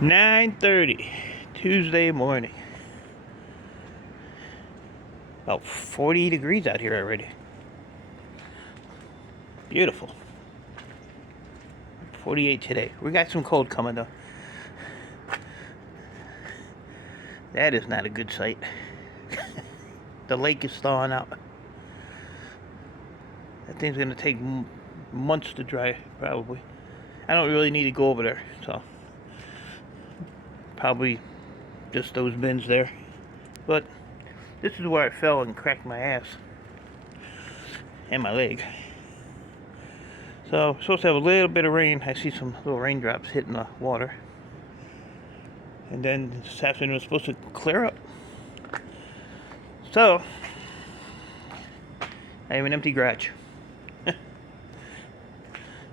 9:30 Tuesday morning. About 40 degrees out here already. Beautiful. 48 today. We got some cold coming though. That is not a good sight. The lake is thawing out. That thing's gonna take months to dry, probably. I don't really need to go over there, so probably just those bins there. But this is where I fell and cracked my ass and my leg. So, supposed to have a little bit of rain. I see some little raindrops hitting the water. And then this afternoon it's supposed to clear up. So, I have an empty garage.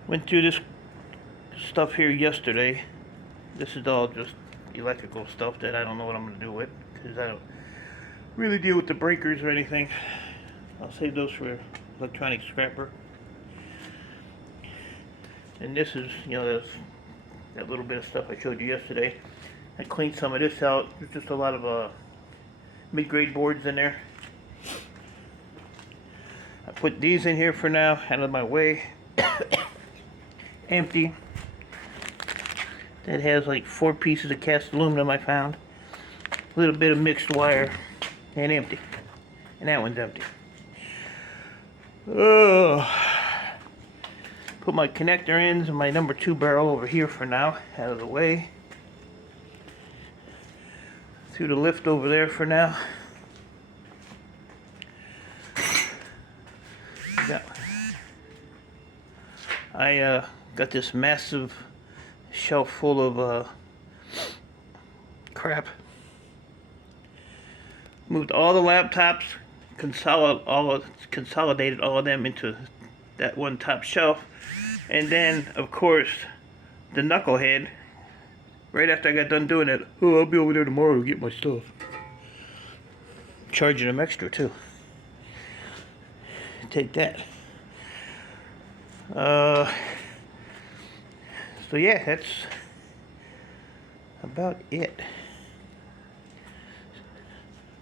Went through this stuff here yesterday. This is all just electrical stuff that I don't know what I'm going to do with, because I don't really deal with the breakers or anything. I'll save those for electronic scrapper. And this is, that little bit of stuff I showed you yesterday. I cleaned some of this out. There's just a lot of mid-grade boards in there. I put these in here for now, out of my way. Empty. That has like 4 pieces of cast aluminum I found. A little bit of mixed wire. And empty. And that one's empty. Put my connector ends and my number 2 barrel over here for now, out of the way. Threw the lift over there for now. Yeah. I got this massive shelf full of crap. Moved all the laptops, consolidated all of them into that one top shelf. And then, of course, the knucklehead, right after I got done doing it, I'll be over there tomorrow to get my stuff. Charging them extra, too. Take that. So yeah, that's about it.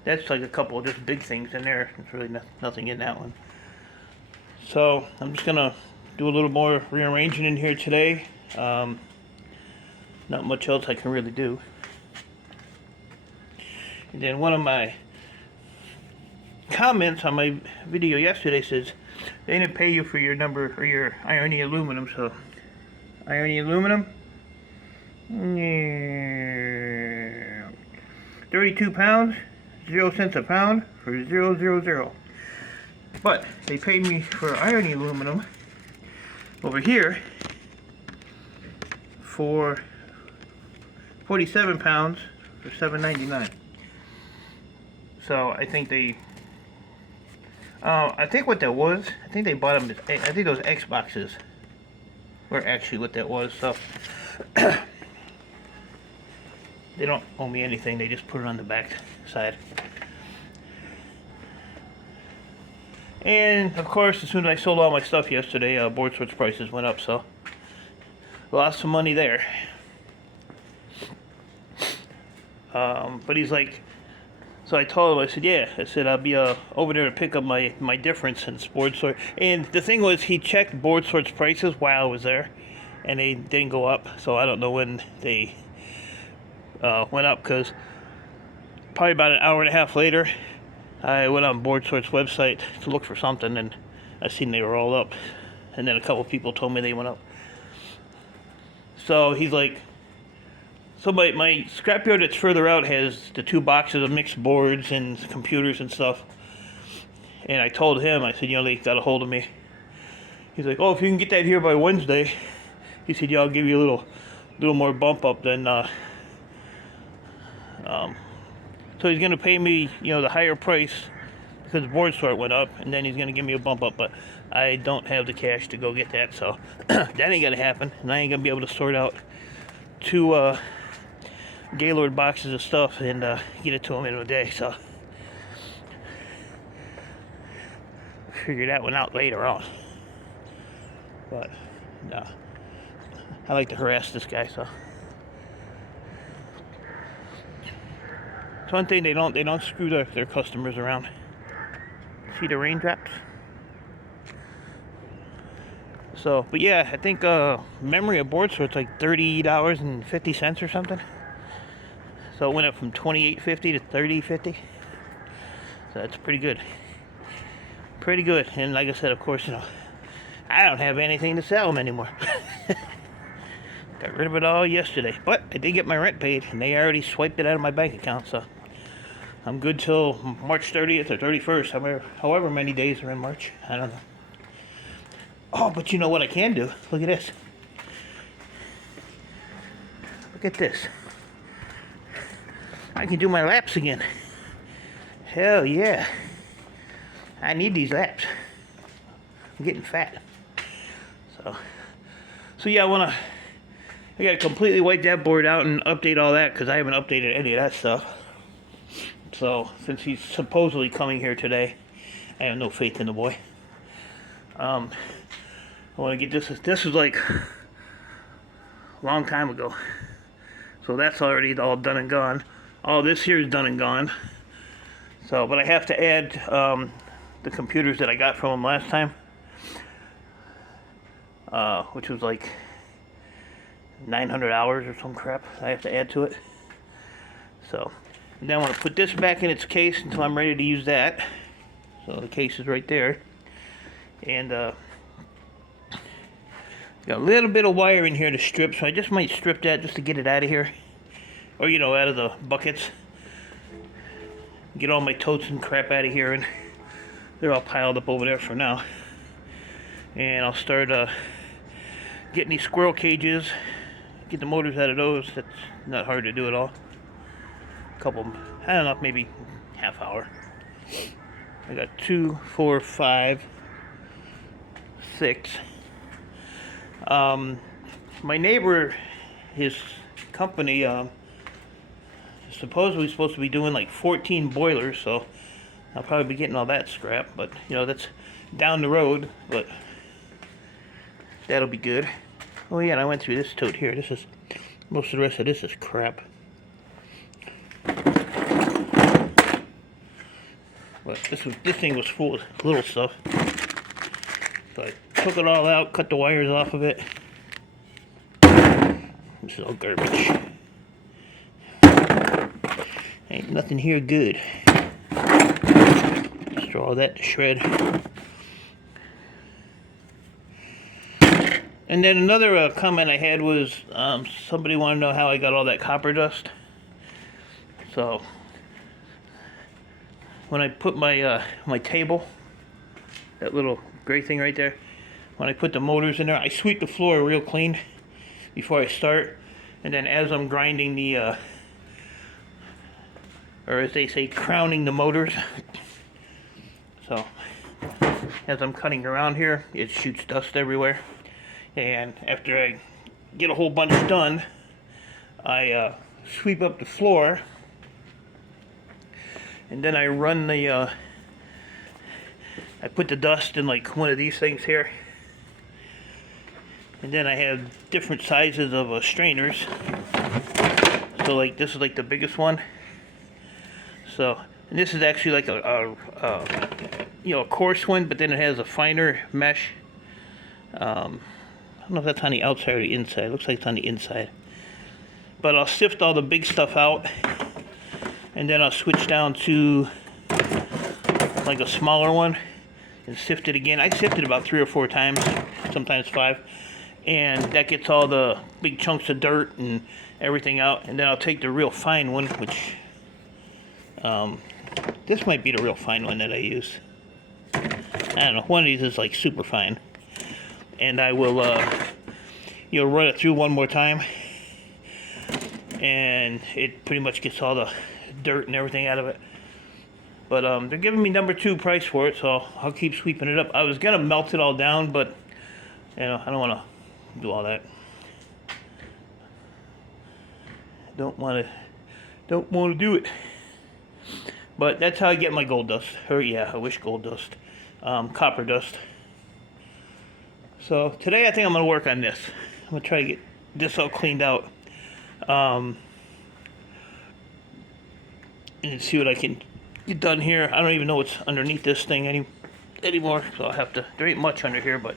That's like a couple of just big things in there. There's really nothing in that one. So I'm just gonna do a little more rearranging in here today. Not much else I can really do. And then one of my comments on my video yesterday says they didn't pay you for your number or your irony aluminum. So irony aluminum, 32 pounds, 0 cents a pound for 000. But they paid me for irony aluminum over here for 47 pounds for $7.99. So I think they, I think what that was, I think they bought them, I think those Xboxes were actually what that was. So they don't owe me anything, they just put it on the back side. And of course, as soon as I sold all my stuff yesterday, board sorts prices went up, so lost some money there. But he's like, so I told him, I said, yeah, I said, I'll be over there to pick up my difference in board sort. And the thing was, he checked board sorts prices while I was there, and they didn't go up, so I don't know when they went up, because probably about an hour and a half later, I went on board sorts website to look for something, and I seen they were all up, and then a couple people told me they went up. So he's like, so my scrapyard that's further out has the 2 boxes of mixed boards and computers and stuff. And I told him, I said, they got a hold of me. He's like, oh, if you can get that here by Wednesday, he said, yeah, I'll give you a little more bump up than so he's gonna pay me, the higher price because the board sort went up, and then he's gonna give me a bump up, but I don't have the cash to go get that, so that ain't gonna happen, and I ain't gonna be able to sort out 2 Gaylord boxes of stuff and get it to him in a day, so figure that one out later on. But no, I like to harass this guy, so one thing, they don't screw their customers around. See the raindrops? So, but yeah, I think memory of board sorts like $30.50 or something. So it went up from $28.50 to $30.50. So that's pretty good. Pretty good. And like I said, of course, I don't have anything to sell them anymore. Got rid of it all yesterday. But I did get my rent paid, and they already swiped it out of my bank account, so I'm good till March 30th or 31st, however many days are in March. I don't know. Oh, but you know what I can do? Look at this. Look at this. I can do my laps again. Hell yeah. I need these laps. I'm getting fat. So yeah, I gotta completely wipe that board out and update all that, because I haven't updated any of that stuff. So since he's supposedly coming here today, I have no faith in the boy. I want to get this is like a long time ago. So that's already all done and gone. All this here is done and gone. So, but I have to add the computers that I got from him last time, which was like 900 hours or some crap I have to add to it. So, and then I want to put this back in its case until I'm ready to use that. So the case is right there. And got a little bit of wire in here to strip, so I just might strip that just to get it out of here. Or, out of the buckets. Get all my totes and crap out of here, and they're all piled up over there for now. And I'll start getting these squirrel cages, get the motors out of those. That's not hard to do at all. A couple, I don't know, maybe half hour. I got 2, 4, 5, 6. My neighbor, his company, supposedly supposed to be doing like 14 boilers, so I'll probably be getting all that scrap, but that's down the road, but that'll be good. Oh yeah, and I went through this tote here. Most of the rest of this is crap. But this thing was full of little stuff. So I took it all out, cut the wires off of it. This is all garbage. Ain't nothing here good. Just throw all that to shred. And then another comment I had was somebody wanted to know how I got all that copper dust. So when I put my my table, that little gray thing right there, when I put the motors in there, I sweep the floor real clean before I start, and then as I'm grinding the or as they say, crowning the motors, so as I'm cutting around here, it shoots dust everywhere. And after I get a whole bunch done, I sweep up the floor, and then I run the I put the dust in like one of these things here, and then I have different sizes of strainers. So like this is like the biggest one. So, and this is actually like a coarse one, but then it has a finer mesh. I don't know if that's on the outside or the inside. It looks like it's on the inside. But I'll sift all the big stuff out, and then I'll switch down to like a smaller one and sift it again. I sift it about 3 or 4 times, sometimes 5, and that gets all the big chunks of dirt and everything out. And then I'll take the real fine one, which this might be the real fine one that I use. I don't know, one of these is like super fine. And I will run it through one more time, and it pretty much gets all the dirt and everything out of it. But they're giving me number 2 price for it, so I'll keep sweeping it up. I was gonna melt it all down, but I don't want to do all that. Don't want to do it. But that's how I get my gold dust. Or yeah, I wish gold dust, copper dust. So today I think I'm going to work on this. I'm going to try to get this all cleaned out. and see what I can get done here. I don't even know what's underneath this thing anymore, so I'll have to. There ain't much under here, but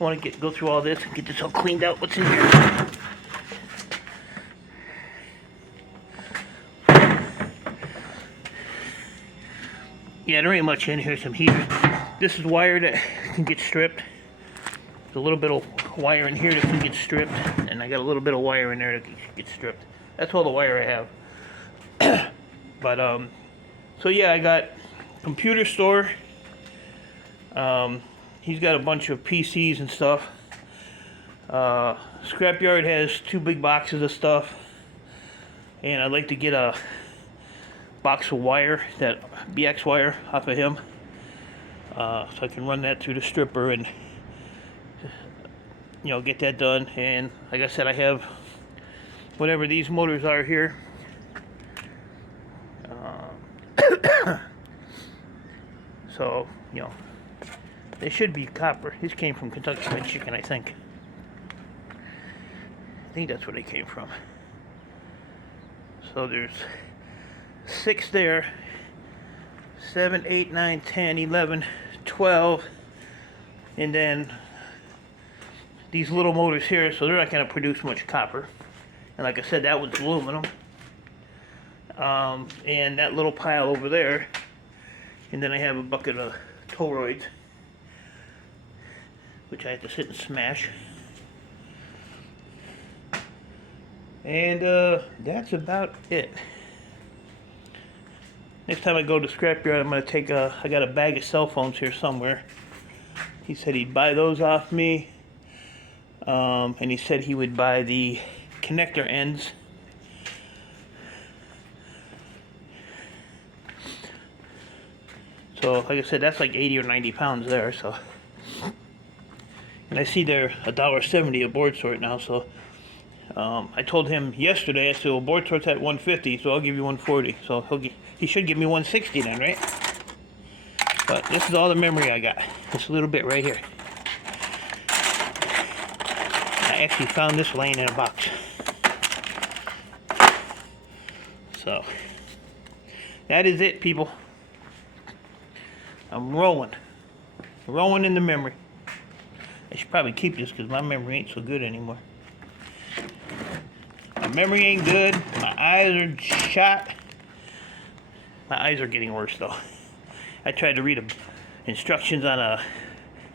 I want to go through all this and get this all cleaned out. What's in here? Yeah, there ain't much in here. Some heaters. This is wire that can get stripped. There's a little bit of wire in here that can get stripped, and I got a little bit of wire in there that can get stripped. That's all the wire I have. But so yeah, I got computer store. He's got a bunch of PCs and stuff. Scrapyard has 2 big boxes of stuff, and I'd like to get a box of wire, that BX wire, off of him, so I can run that through the stripper and, you know, get that done. And like I said, I have whatever these motors are here. So, you know, they should be copper. These came from Kentucky Fried Chicken, I think. I think that's where they came from. So there's 6 there. 7, 8, 9, 10, 11, 12. And then these little motors here, so they're not going to produce much copper. And like I said, that was aluminum. And that little pile over there. And then I have a bucket of toroids, which I have to sit and smash. And that's about it. Next time I go to Scrapyard, I'm going to take I got a bag of cell phones here somewhere. He said he'd buy those off me. And he said he would buy the connector ends. So, like I said, that's like 80 or 90 pounds there, so. And I see they're $1.70 a board sort now, so. I told him yesterday, I said, well, board sort's at 150, so I'll give you 140. So he should give me 160 then, right? But this is all the memory I got. This little bit right here. I actually found this laying in a box. So, that is it, people. I'm rolling in the memory. I should probably keep this because my memory ain't so good anymore. My memory ain't good. My eyes are shot. My eyes are getting worse though. I tried to read instructions on a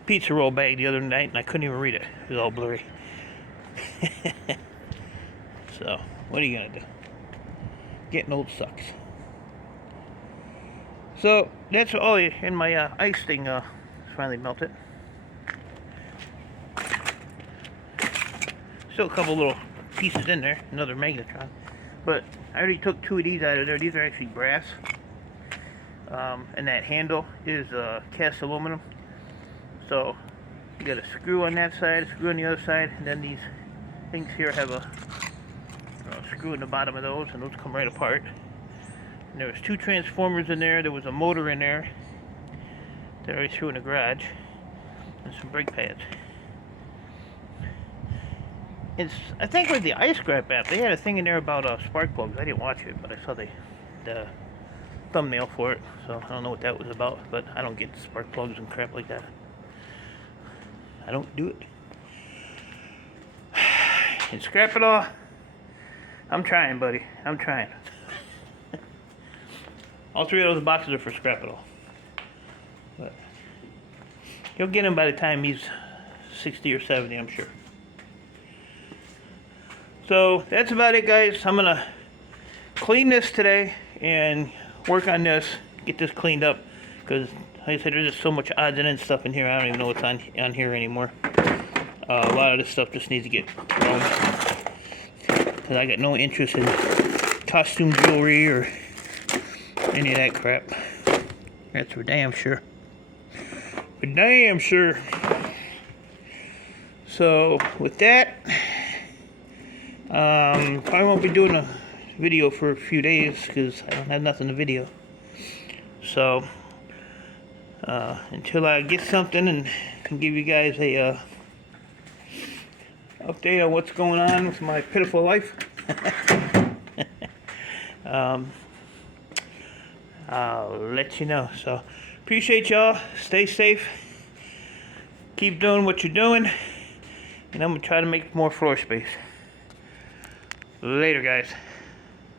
pizza roll bag the other night and I couldn't even read it. It was all blurry. So, what are you gonna do? Getting old sucks. So that's all. And my ice thing finally melted. Still a couple little pieces in there, another magnetron. But I already took 2 of these out of there. These are actually brass. And that handle is cast aluminum. So you got a screw on that side, a screw on the other side, and then these things here have a screw in the bottom of those, and those come right apart. And there was 2 transformers in there. There was a motor in there that I threw in the garage, and some brake pads. I think with the ice scrap app, they had a thing in there about spark plugs. I didn't watch it, but I saw the thumbnail for it, so I don't know what that was about. But I don't get spark plugs and crap like that. I don't do it. And scrap it all. I'm trying, buddy. I'm trying. All 3 of those boxes are for scrap it all. But he'll get him by the time he's 60 or 70, I'm sure. So that's about it, guys. I'm gonna clean this today and work on this, get this cleaned up, because like I said, there's just so much odds and ends stuff in here. I don't even know what's on here anymore. A lot of this stuff just needs to get thrown, because I got no interest in costume jewelry or any of that crap. That's for damn sure. For damn sure. So with that, probably won't be doing a video for a few days because I don't have nothing to video. So until I get something and can give you guys a update on what's going on with my pitiful life. I'll let you know. So, appreciate y'all. Stay safe. Keep doing what you're doing. And I'm going to try to make more floor space. Later, guys.